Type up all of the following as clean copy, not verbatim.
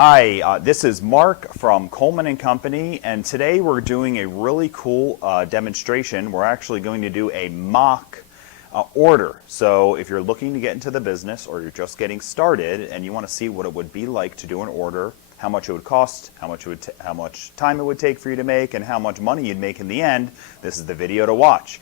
Hi, this is Mark from Coleman & Company, and today we're doing a really cool demonstration. We're actually going to do a mock order. So if you're looking to get into the business or you're just getting started and you want to see what it would be like to do an order, how much it would cost, how much time it would take for you to make, and how much money you'd make in the end, this is the video to watch.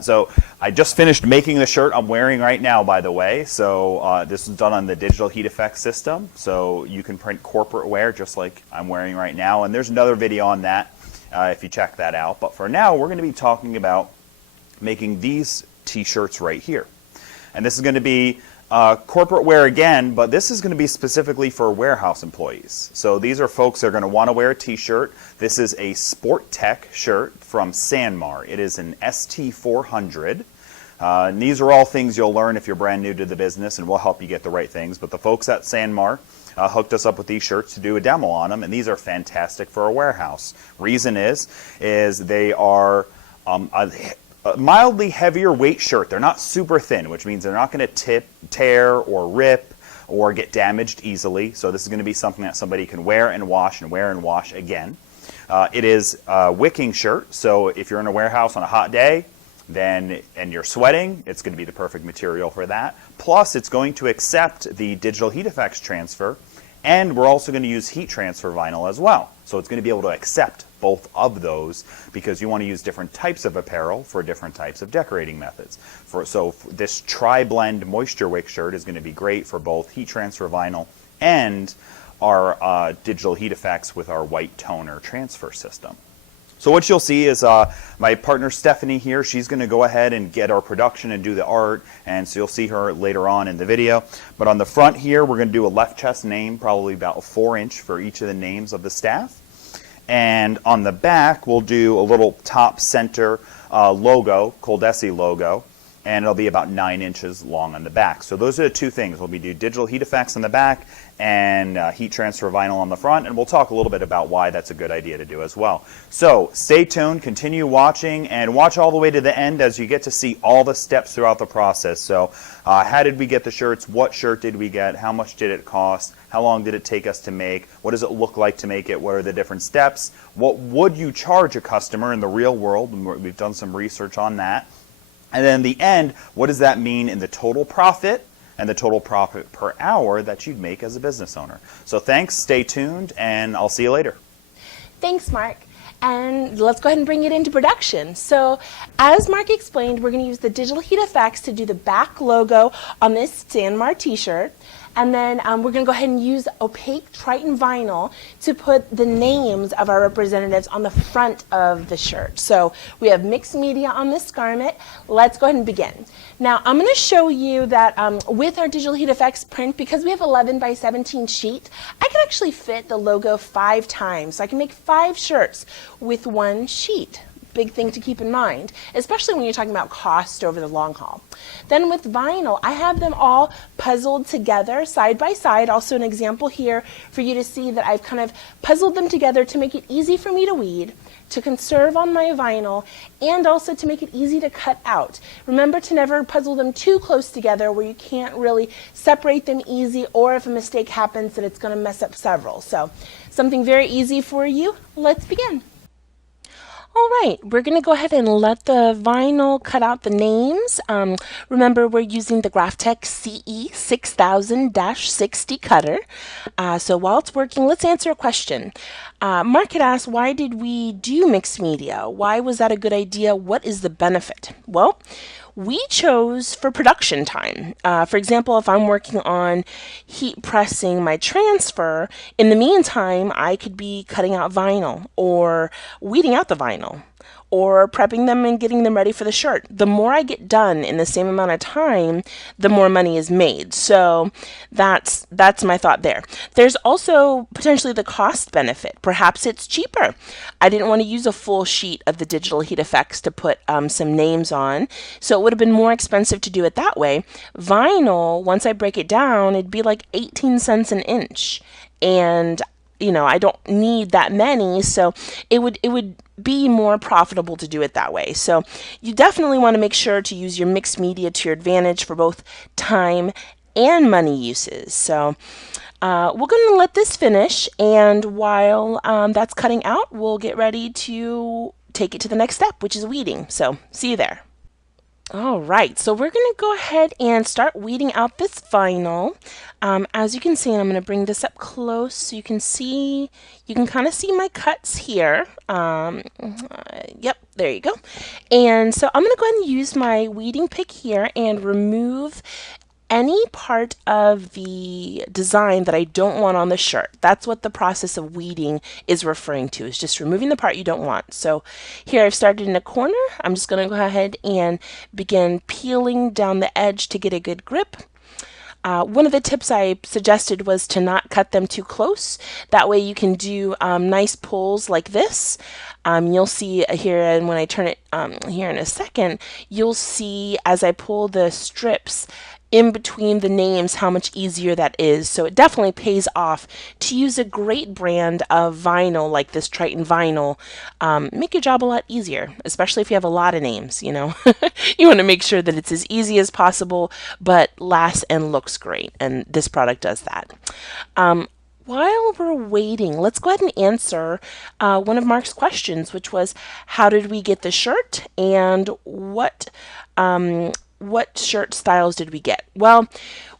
So I just finished making the shirt I'm wearing right now, by the way. So this is done on the Digital HeatFX system. So you can print corporate wear just like I'm wearing right now. And there's another video on that if you check that out. But for now, we're going to be talking about making these t-shirts right here. And this is going to be corporate wear again, but this is going to be specifically for warehouse employees. So these are folks that are going to want to wear a t-shirt. This is a Sport Tech shirt from Sanmar. It is an ST400. And these are all things you'll learn if you're brand new to the business, and we'll help you get the right things. But the folks at Sanmar hooked us up with these shirts to do a demo on them, and these are fantastic for a warehouse. Reason is they are a mildly heavier weight shirt. They're not super thin, which means they're not going to tear or rip or get damaged easily. So this is going to be something that somebody can wear and wash again. It is a wicking shirt, so if you're in a warehouse on a hot day and you're sweating, it's going to be the perfect material for that. Plus, it's going to accept the Digital HeatFX transfer, and we're also going to use heat transfer vinyl as well. So it's going to be able to accept both of those because you want to use different types of apparel for different types of decorating methods. So this tri-blend moisture wick shirt is going to be great for both heat transfer vinyl and our Digital HeatFX with our white toner transfer system. So what you'll see is my partner Stephanie here, she's going to go ahead and get our production and do the art, and so you'll see her later on in the video. But on the front here, we're going to do a left chest name, probably about 4" for each of the names of the staff. And on the back, we'll do a little top center logo, Coldesi logo, and it'll be about 9 inches long on the back. So those are the two things. We'll be doing Digital HeatFX on the back and heat transfer vinyl on the front, and we'll talk a little bit about why that's a good idea to do as well. So stay tuned, continue watching, and watch all the way to the end as you get to see all the steps throughout the process. So how did we get the shirts? What shirt did we get? How much did it cost? How long did it take us to make? What does it look like to make it? What are the different steps? What would you charge a customer in the real world? And we've done some research on that. And then in the end, what does that mean in the total profit and the total profit per hour that you'd make as a business owner? So thanks, stay tuned, and I'll see you later. Thanks, Mark. And let's go ahead and bring it into production. So as Mark explained, we're going to use the Digital HeatFX to do the back logo on this Sanmar t-shirt. And then we're going to go ahead and use opaque Triton vinyl to put the names of our representatives on the front of the shirt. So we have mixed media on this garment. Let's go ahead and begin. Now I'm going to show you that with our Digital HeatFX print, because we have 11 by 17 sheet, I can actually fit the logo 5 times. So I can make 5 shirts with 1 sheet. Big thing to keep in mind, especially when you're talking about cost over the long haul. Then with vinyl, I have them all puzzled together side by side. Also an example here for you to see that I've kind of puzzled them together to make it easy for me to weed, to conserve on my vinyl, and also to make it easy to cut out. Remember to never puzzle them too close together where you can't really separate them easy, or if a mistake happens that it's going to mess up several. So something very easy for you. Let's begin. All right, we're going to go ahead and let the vinyl cut out the names. Remember, we're using the Graphtec CE6000-60 cutter. So while it's working, let's answer a question. Mark had asked, why did we do mixed media? Why was that a good idea? What is the benefit? Well, we chose for production time. For example, if I'm working on heat pressing my transfer, in the meantime, I could be cutting out vinyl or weeding out the vinyl or prepping them and getting them ready for the shirt. The more I get done in the same amount of time, the more money is made. So that's my thought there. There's also potentially the cost benefit. Perhaps it's cheaper. I didn't want to use a full sheet of the Digital HeatFX to put some names on, so it would have been more expensive to do it that way. Vinyl, once I break it down, it'd be like 18 cents an inch. And you know, I don't need that many, so it would be more profitable to do it that way. So you definitely want to make sure to use your mixed media to your advantage for both time and money uses. So We're going to let this finish, and while that's cutting out, we'll get ready to take it to the next step, which is weeding. So see you there. All right, so we're going to go ahead and start weeding out this vinyl. As you can see, and I'm going to bring this up close so you can see, you can kind of see my cuts here. Yep, there you go. And so I'm going to go ahead and use my weeding pick here and remove any part of the design that I don't want on the shirt. That's what the process of weeding is referring to, is just removing the part you don't want. So here I've started in a corner. I'm just going to go ahead and begin peeling down the edge to get a good grip. One of the tips I suggested was to not cut them too close. That way you can do nice pulls like this. You'll see here, and when I turn it here in a second, you'll see as I pull the strips in between the names how much easier that is. So it definitely pays off to use a great brand of vinyl like this Triton vinyl. Make your job a lot easier, especially if you have a lot of names, you know. You want to make sure that it's as easy as possible but lasts and looks great, and this product does that. While we're waiting, let's go ahead and answer one of Mark's questions, which was, how did we get the shirt, and what shirt styles did we get? Well,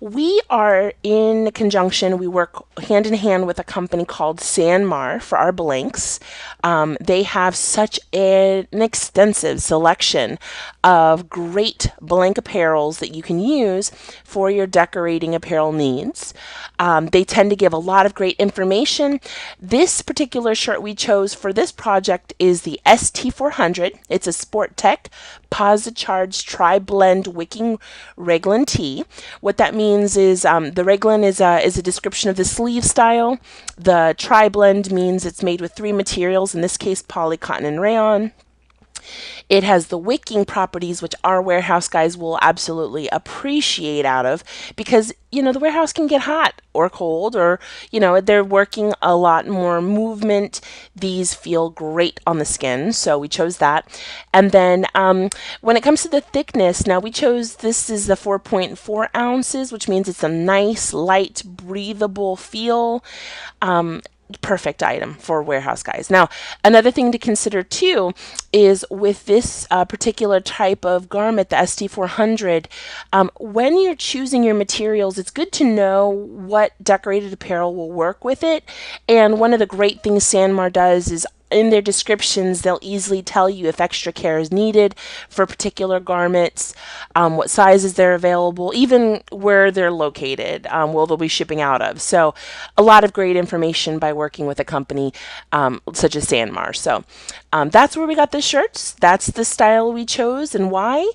we are in conjunction, we work hand in hand with a company called Sanmar for our blanks. They have such an extensive selection of great blank apparels that you can use for your decorating apparel needs. They tend to give a lot of great information. This particular shirt we chose for this project is the ST400. It's a Sport Tech Posi-Charged Tri-Blend Wicking Raglan tee. What that means is the raglan is a description of the sleeve style. The tri-blend means it's made with 3 materials, in this case poly, cotton, and rayon. It has the wicking properties, which our warehouse guys will absolutely appreciate out of, because, you know, the warehouse can get hot or cold, or, you know, they're working a lot more movement. These feel great on the skin, so we chose that. And then when it comes to the thickness, now we chose, this is the 4.4 ounces, which means it's a nice, light, breathable feel. Perfect item for warehouse guys. Now, another thing to consider too is with this particular type of garment, the ST400, when you're choosing your materials, it's good to know what decorated apparel will work with it. And one of the great things Sanmar does is in their descriptions, they'll easily tell you if extra care is needed for particular garments, what sizes they're available, even where they're located, where they'll be shipping out of. So a lot of great information by working with a company such as Sanmar. So that's where we got the shirts. That's the style we chose and why.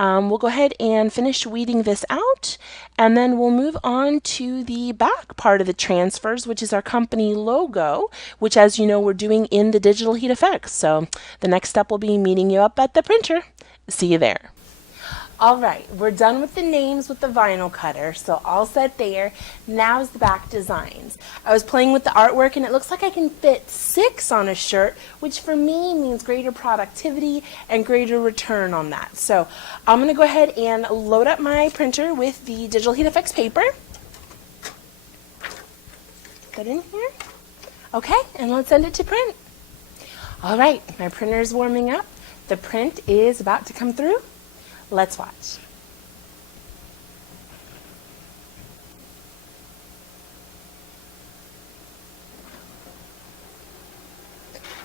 We'll go ahead and finish weeding this out, and then we'll move on to the back part of the transfers, which is our company logo, which, as you know, we're doing in the Digital HeatFX. So the next step will be meeting you up at the printer. See you there. All right, we're done with the names with the vinyl cutter, so all set there. Now's the back designs. I was playing with the artwork, and it looks like I can fit 6 on a shirt, which for me means greater productivity and greater return on that. So I'm going to go ahead and load up my printer with the Digital HeatFX paper. Put it in here. Okay, and let's send it to print. All right, my printer is warming up. The print is about to come through. Let's watch.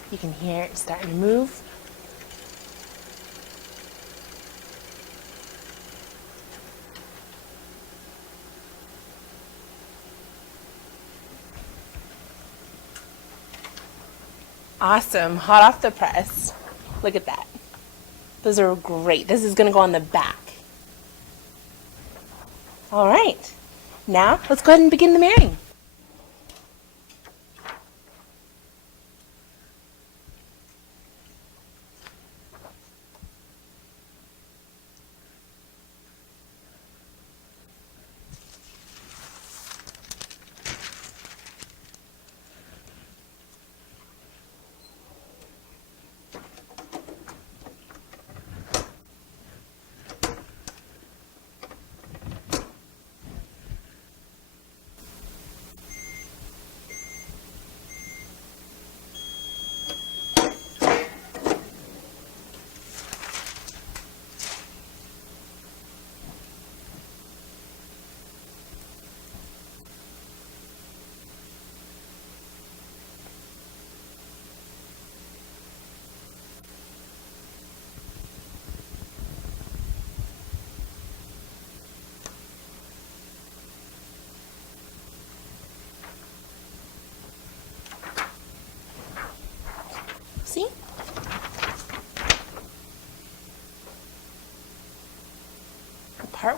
You can hear it starting to move. Awesome, hot off the press. Look at that. Those are great. This is going to go on the back. All right. Now, let's go ahead and begin the marrying.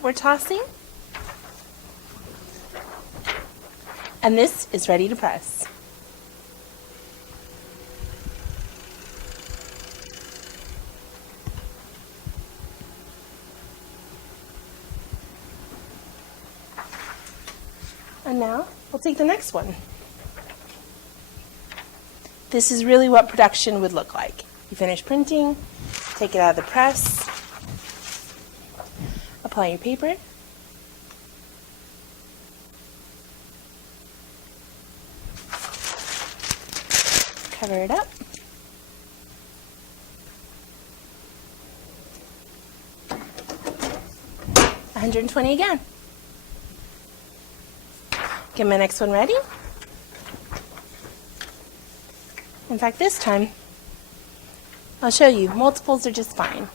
that, we're tossing. And this is ready to press. And now we'll take the next one. This is really what production would look like. You finish printing, take it out of the press, apply your paper, cover it up, $120 again. Get my next one ready. In fact, this time, I'll show you. Multiples are just fine.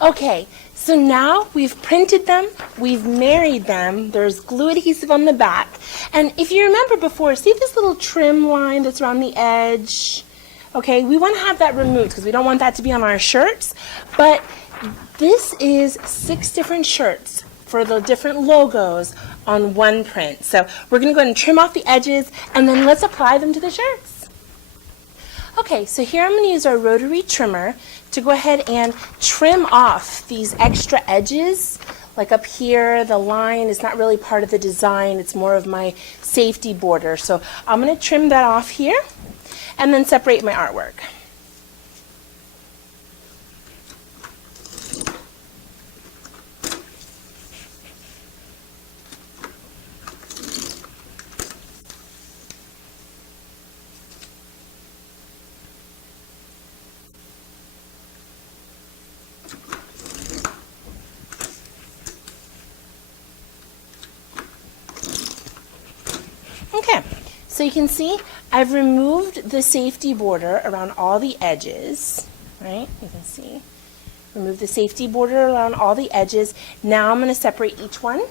Okay, so now we've printed them, we've married them, there's glue adhesive on the back, and if you remember before, see this little trim line that's around the edge? Okay, we want to have that removed because we don't want that to be on our shirts, but this is 6 different shirts for the different logos on one print. So we're going to go ahead and trim off the edges, and then let's apply them to the shirts. Okay, so here I'm going to use our rotary trimmer to go ahead and trim off these extra edges. Like up here, the line is not really part of the design, it's more of my safety border. So I'm going to trim that off here. and then separate my artwork. Okay, so you can see I've removed the safety border around all the edges, right? You can see, remove the safety border around all the edges. Now I'm going to separate each one.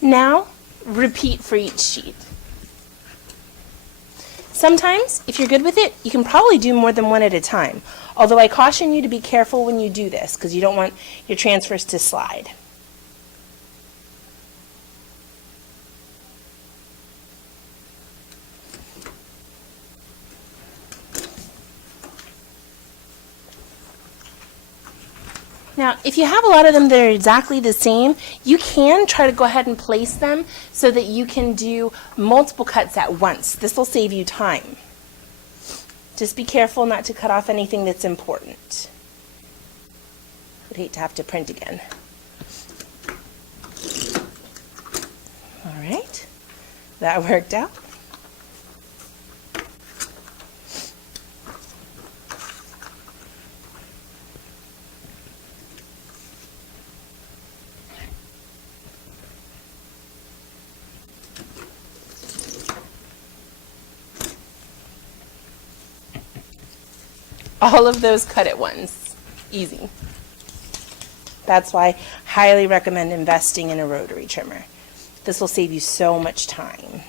Now, repeat for each sheet. Sometimes, if you're good with it, you can probably do more than one at a time. Although I caution you to be careful when you do this because you don't want your transfers to slide. Now, if you have a lot of them that are exactly the same, you can try to go ahead and place them so that you can do multiple cuts at once. This will save you time. Just be careful not to cut off anything that's important. I'd hate to have to print again. All right, that worked out. All of those cut at once. Easy. That's why I highly recommend investing in a rotary trimmer. This will save you so much time.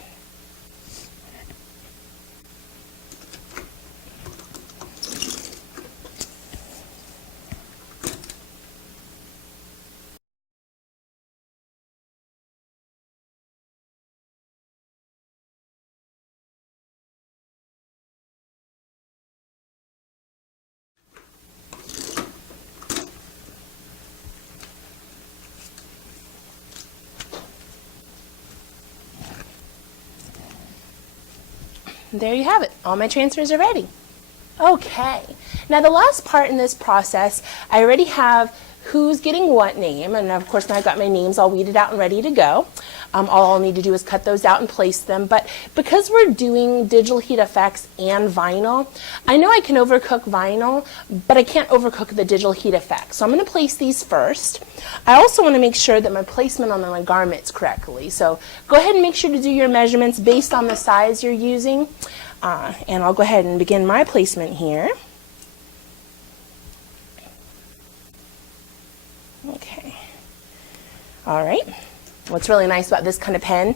There you have it. All my transfers are ready. Okay. Now the last part in this process, I already have who's getting what name, and of course now I've got my names all weeded out and ready to go. All I'll need to do is cut those out and place them, but because we're doing Digital HeatFX and vinyl, I know I can overcook vinyl, but I can't overcook the Digital HeatFX. So I'm going to place these first. I also want to make sure that my placement on my garment's correctly, so go ahead and make sure to do your measurements based on the size you're using, and I'll go ahead and begin my placement here. Okay. All right. What's really nice about this kind of pen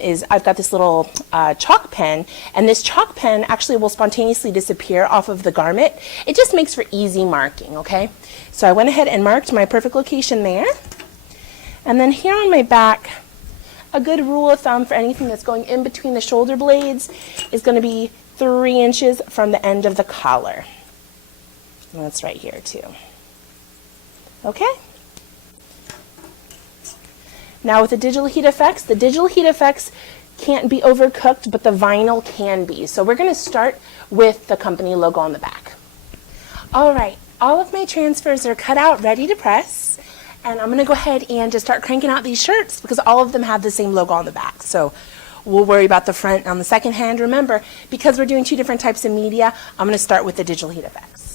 is I've got this little chalk pen, and this chalk pen actually will spontaneously disappear off of the garment. It just makes for easy marking, okay? So I went ahead and marked my perfect location there. And then here on my back, a good rule of thumb for anything that's going in between the shoulder blades is going to be 3 inches from the end of the collar. And that's right here too. Okay? Now with the Digital HeatFX can't be overcooked, but the vinyl can be. So we're going to start with the company logo on the back. All right, all of my transfers are cut out, ready to press. And I'm going to go ahead and just start cranking out these shirts because all of them have the same logo on the back. So we'll worry about the front on the second hand. Remember, because we're doing 2 different types of media, I'm going to start with the Digital HeatFX.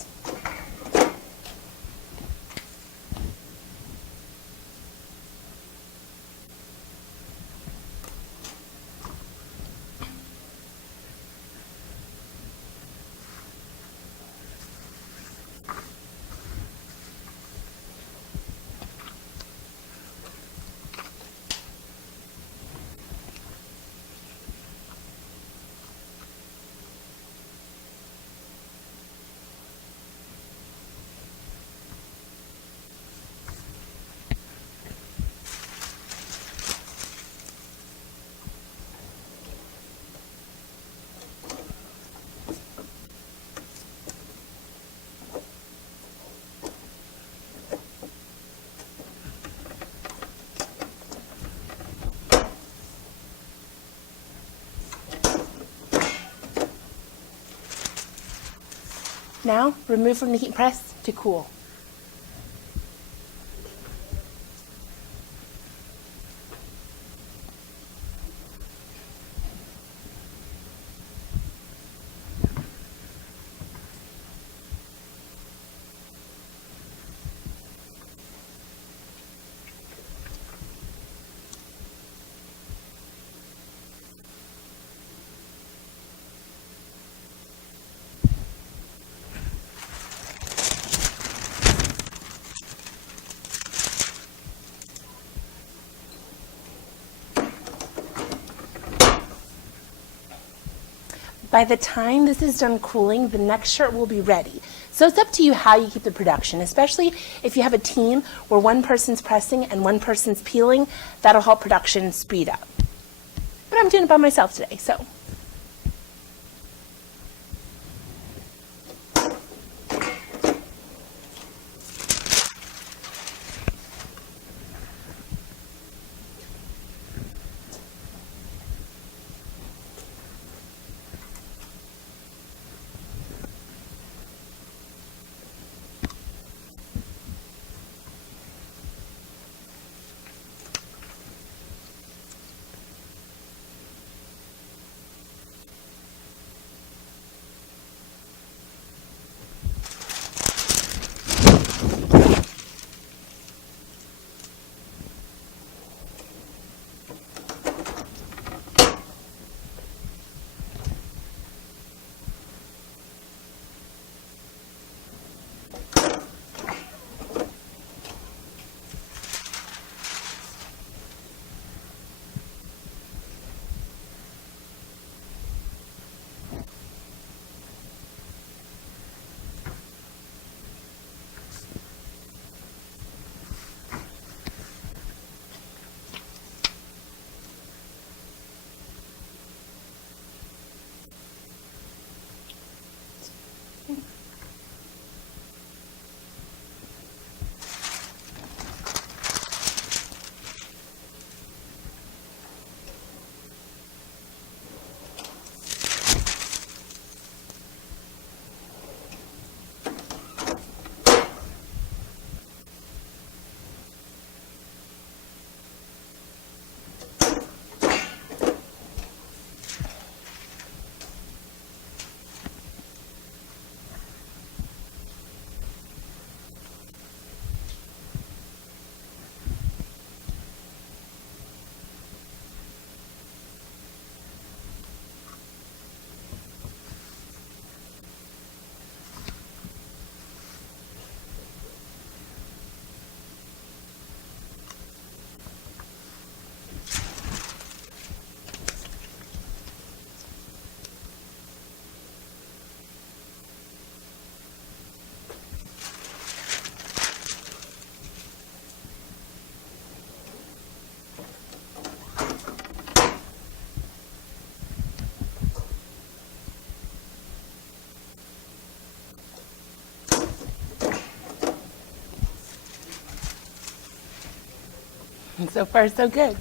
Now, remove from the heat press to cool. By the time this is done cooling, the next shirt will be ready. So it's up to you how you keep the production, especially if you have a team where one person's pressing and one person's peeling. That'll help production speed up. But I'm doing it by myself today, so. And so far, so good.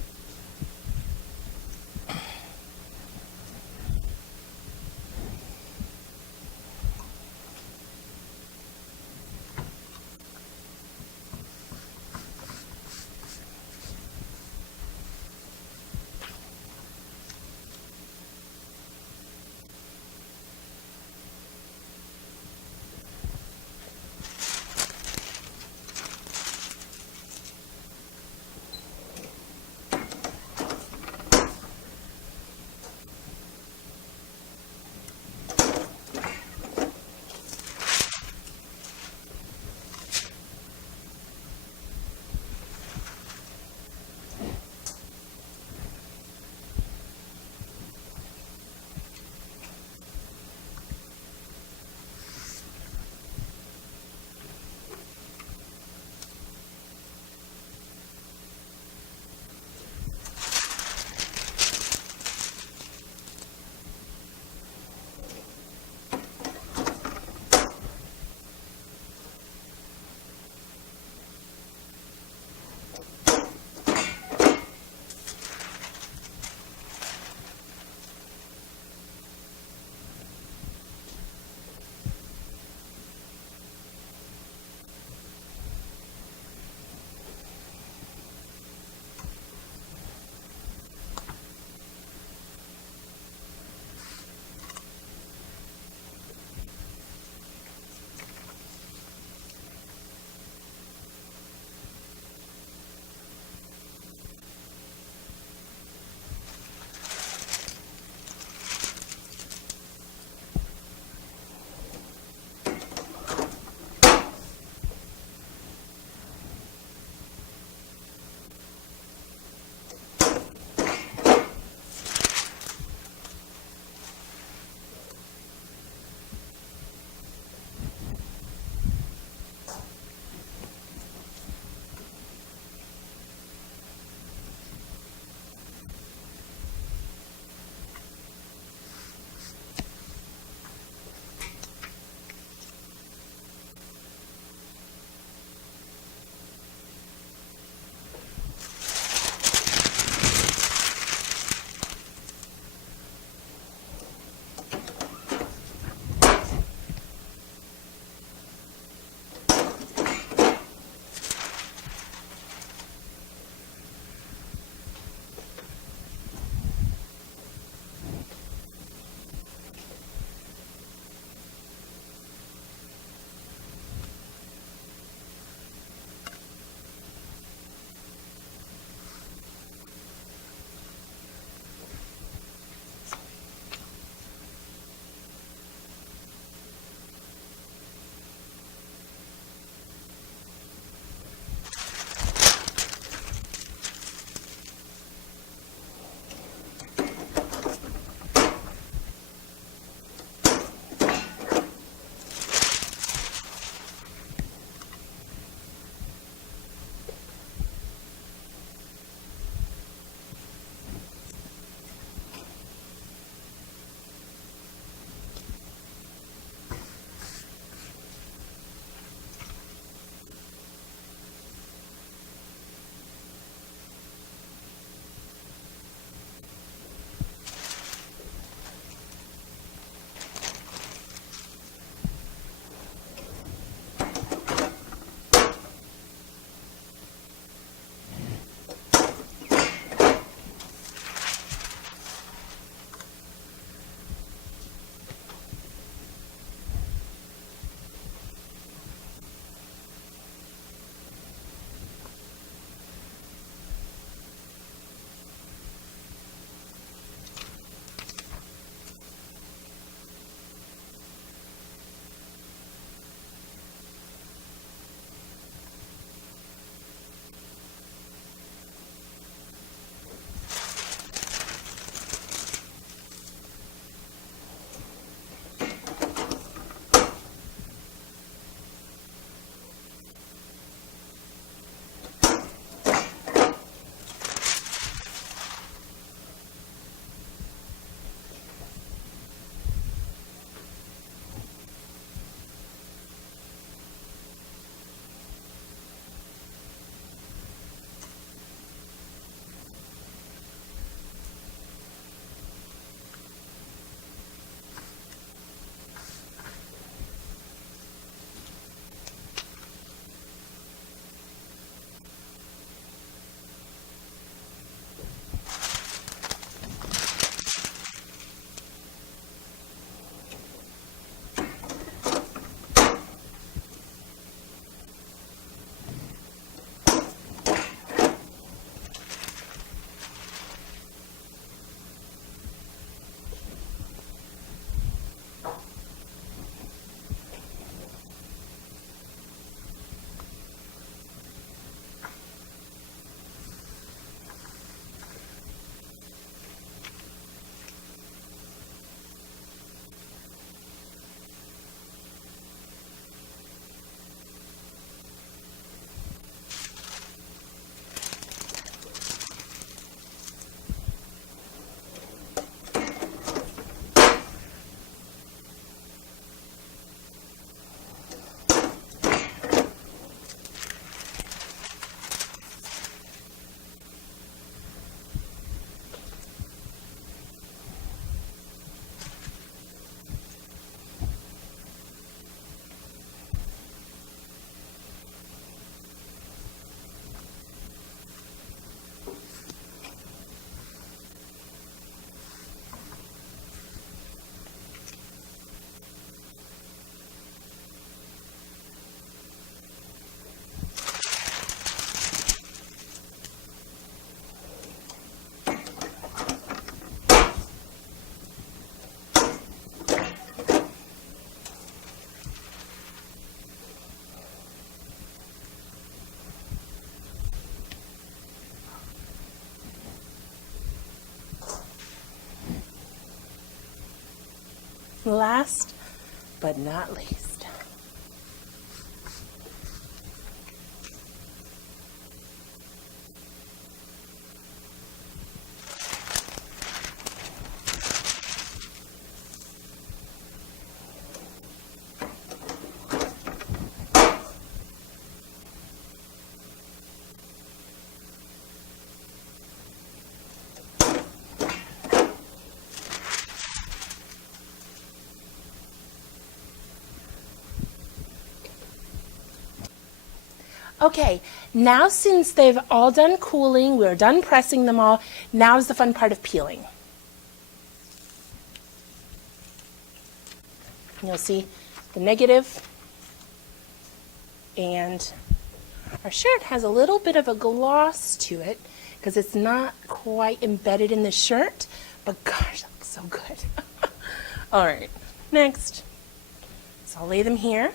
last but not least. Okay, now since they've all done cooling, we're done pressing them all, now is the fun part of peeling. You'll see the negative, and our shirt has a little bit of a gloss to it because it's not quite embedded in the shirt, but gosh, that looks so good. All right, next. So I'll lay them here.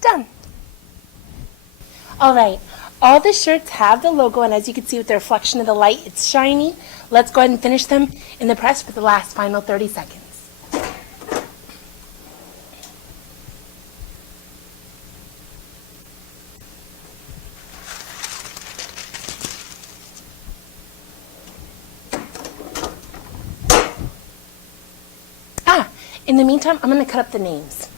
Done. All right, all the shirts have the logo, and as you can see with the reflection of the light, it's shiny. Let's go ahead and finish them in the press for the last final 30 seconds. In the meantime, I'm going to cut up the names.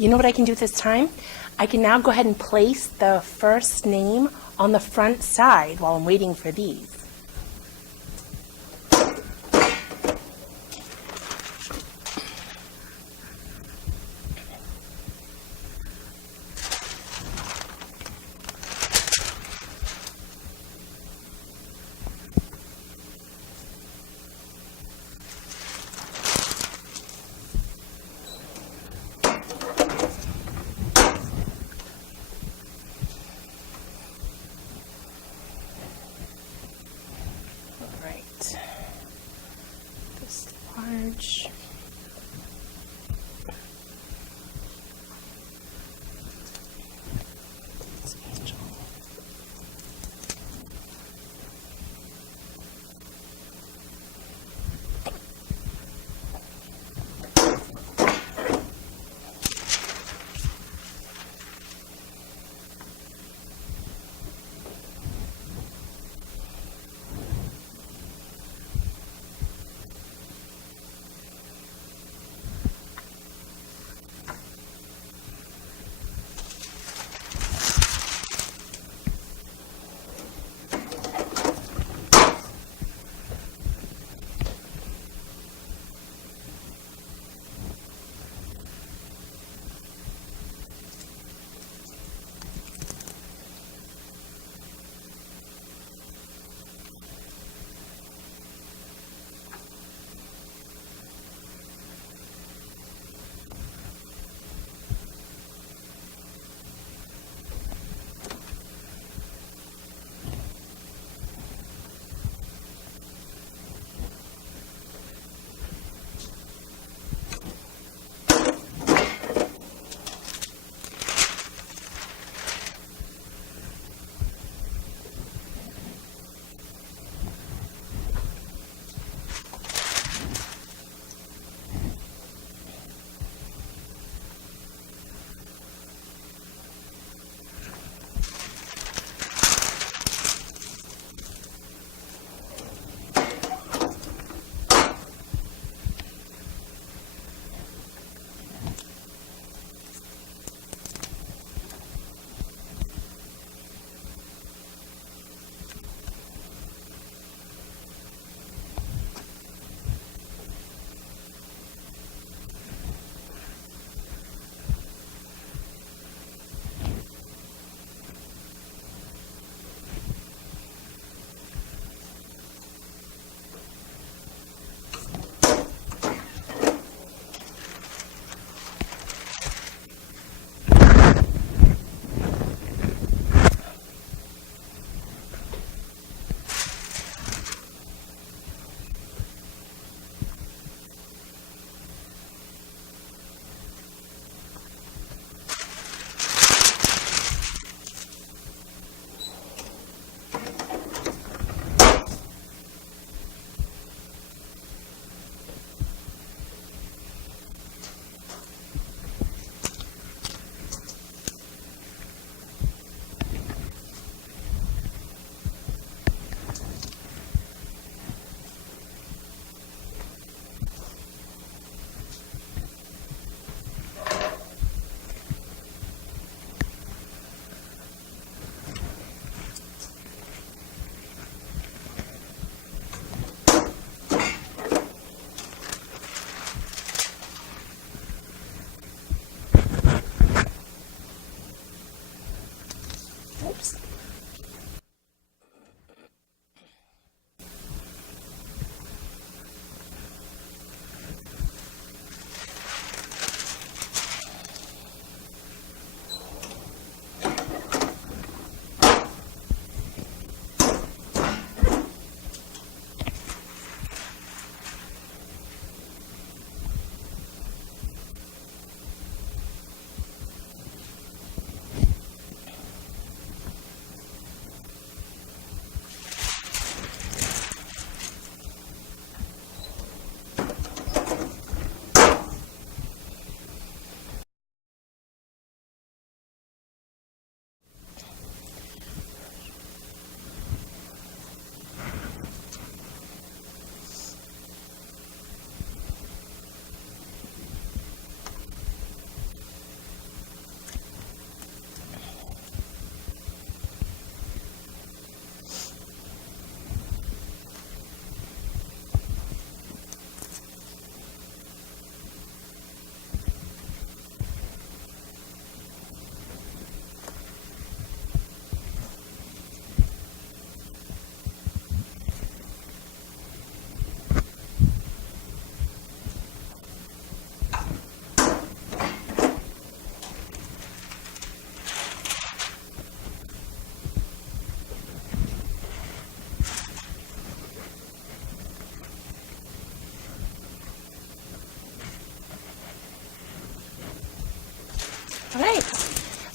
You know what I can do this time? I can now go ahead and place the first name on the front side while I'm waiting for these.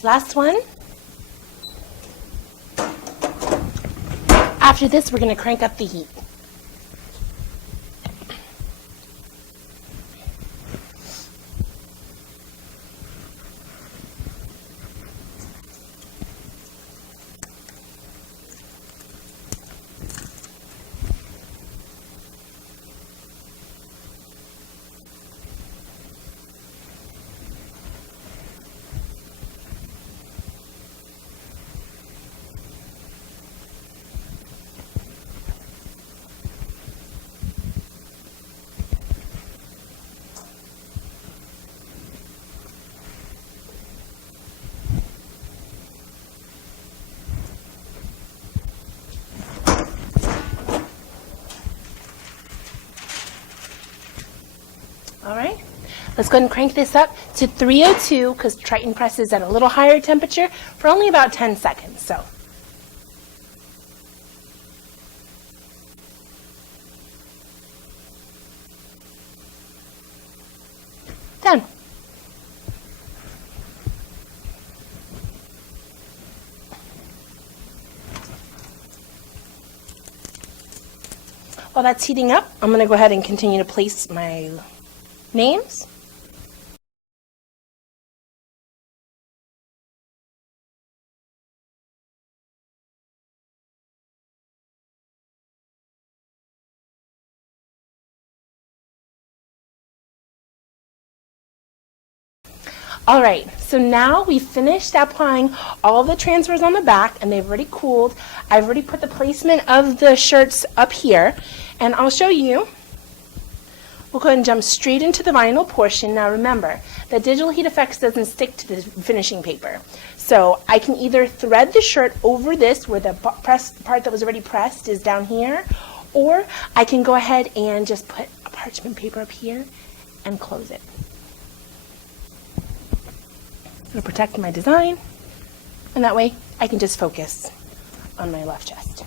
Last one. After this, we're going to crank up the heat. All right, let's go ahead and crank this up to 302 because Triton presses at a little higher temperature for only about 10 seconds. So, done. While that's heating up, I'm going to go ahead and continue to place my names. All right, so now we've finished applying all the transfers on the back and they've already cooled. I've already put the placement of the shirts up here and I'll show you. We'll go ahead and jump straight into the vinyl portion. Now remember, the Digital HeatFX doesn't stick to the finishing paper. So I can either thread the shirt over this where the part that was already pressed is down here, or I can go ahead and just put a parchment paper up here and close it. To protect my design, and that way I can just focus on my left chest.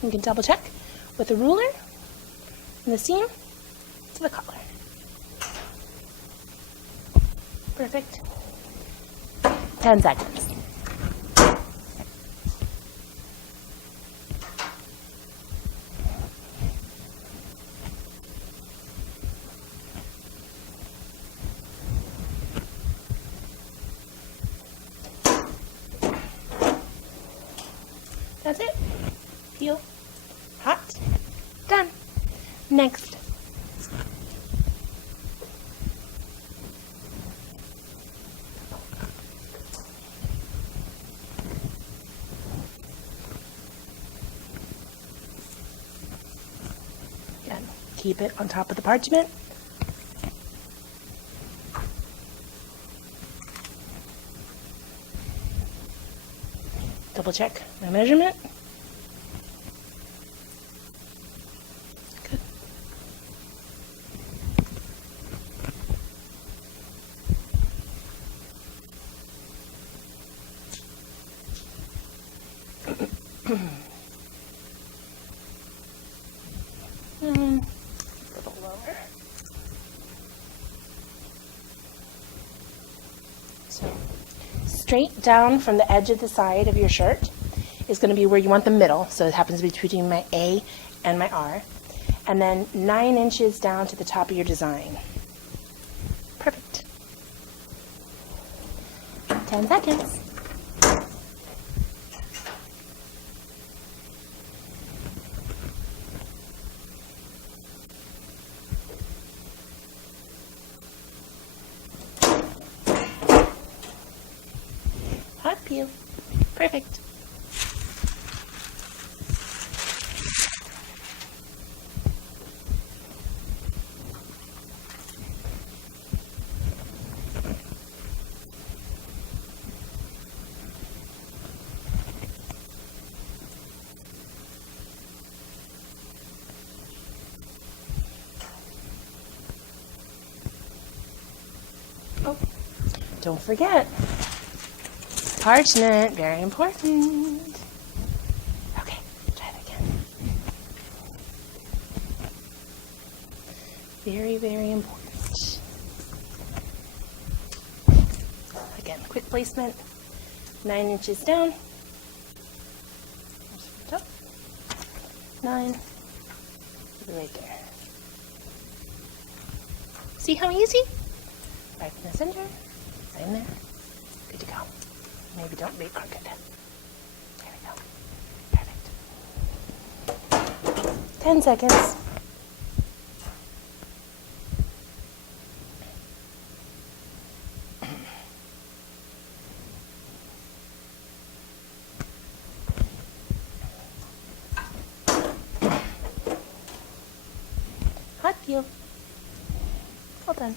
You can double check with a ruler and the seam to the collar. Perfect. 10 seconds. That's it. Peel. Hot. Done. Next. Again, keep it on top of the parchment. Double check my measurement. Good. A little lower. So, straight down from the edge of the side of your shirt is going to be where you want the middle. So it happens between my A and my R. And then 9 inches down to the top of your design. Perfect. 10 seconds. Hot peel. Perfect. Oh, don't forget. Parchment, very important. Okay, try that again. Very, very important. Again, quick placement, 9 inches down. Up. 9, right there. See how easy? Right in the center, in there. Good to go. Maybe don't be crooked. There we go. Perfect. 10 seconds. Hot peel. Well done.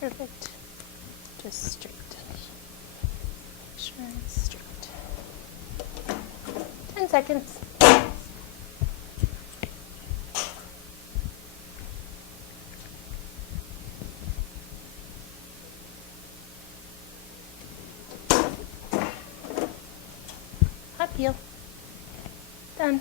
Perfect. Just straight. Make sure it's straight. 10 seconds. Hot peel. Done.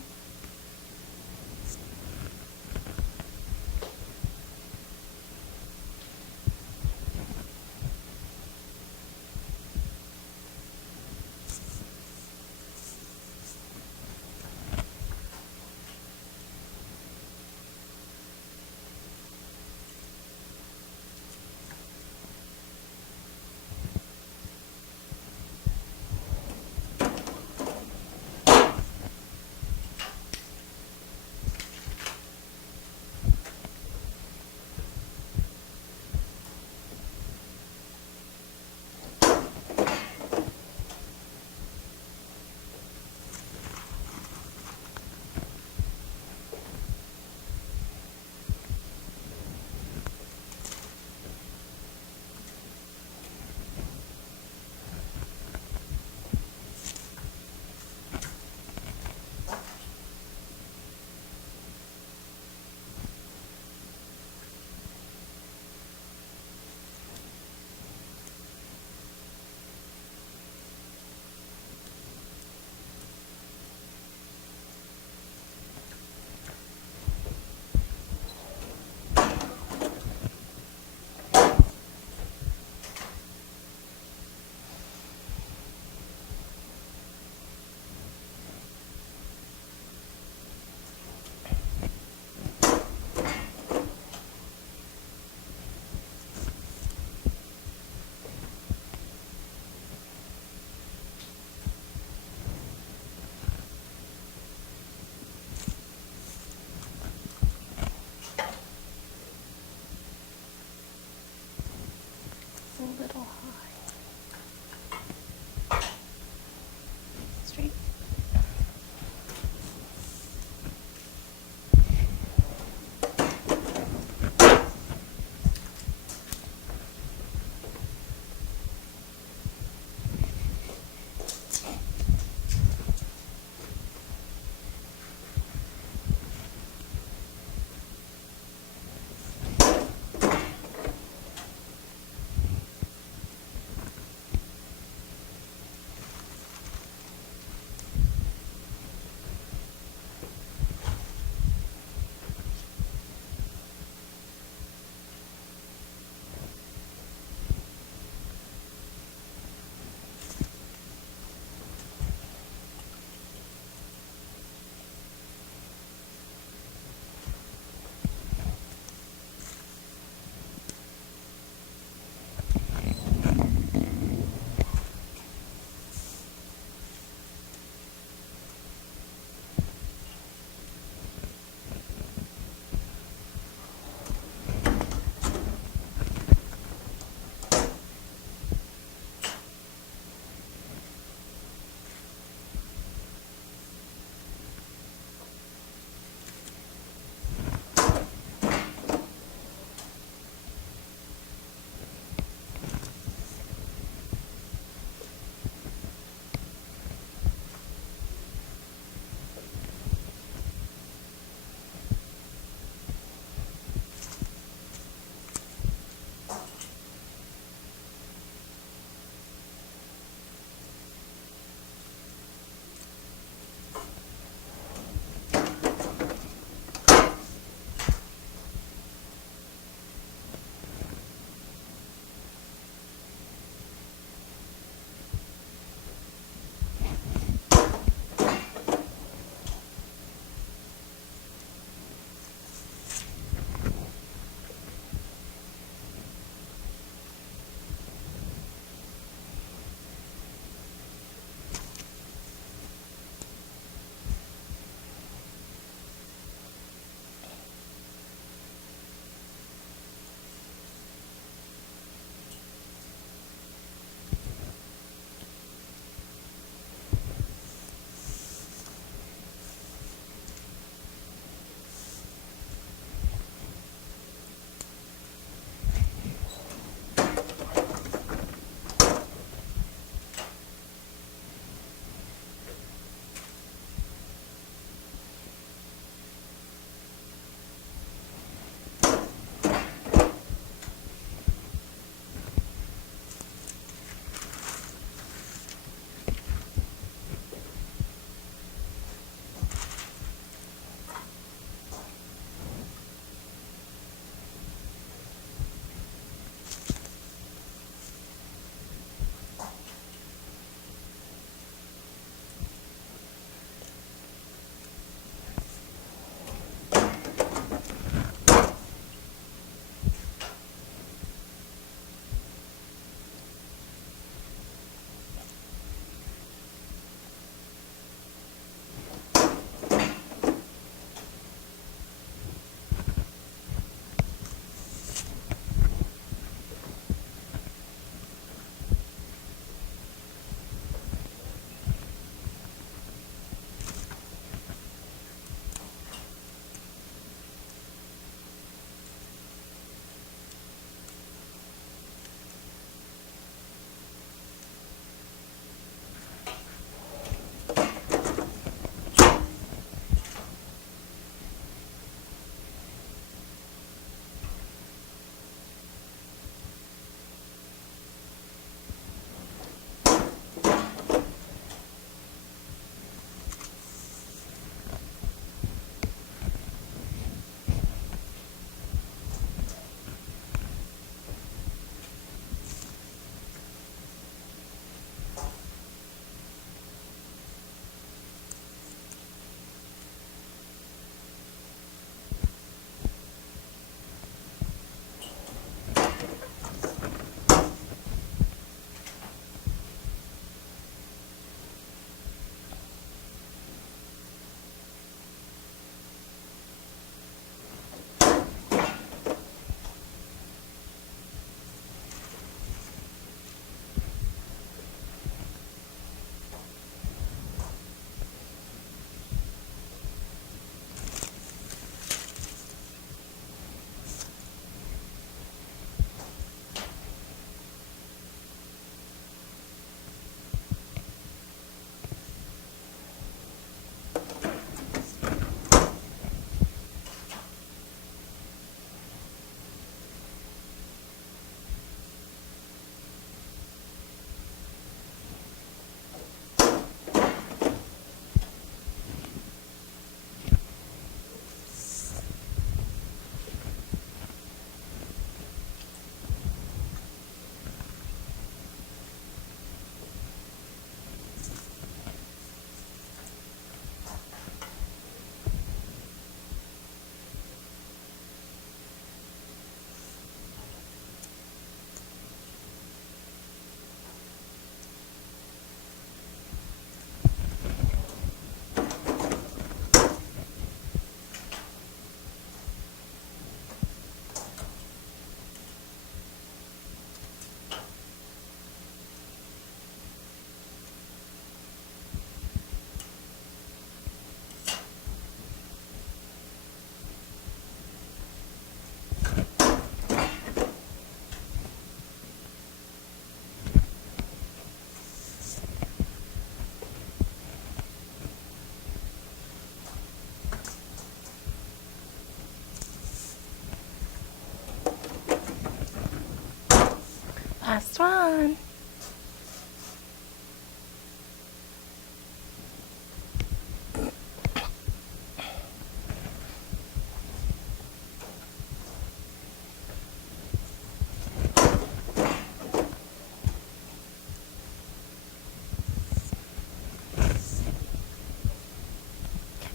Last one.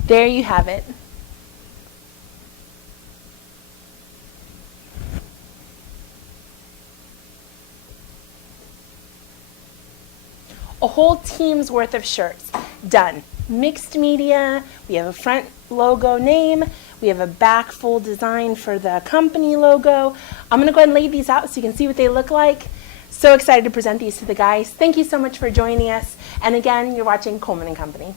There you have it. A whole team's worth of shirts done. Mixed media, we have a front logo name, we have a back full design for the company logo. I'm gonna go ahead and lay these out so you can see what they look like. So excited to present these to the guys. Thank you so much for joining us. And again, you're watching Coleman & Company.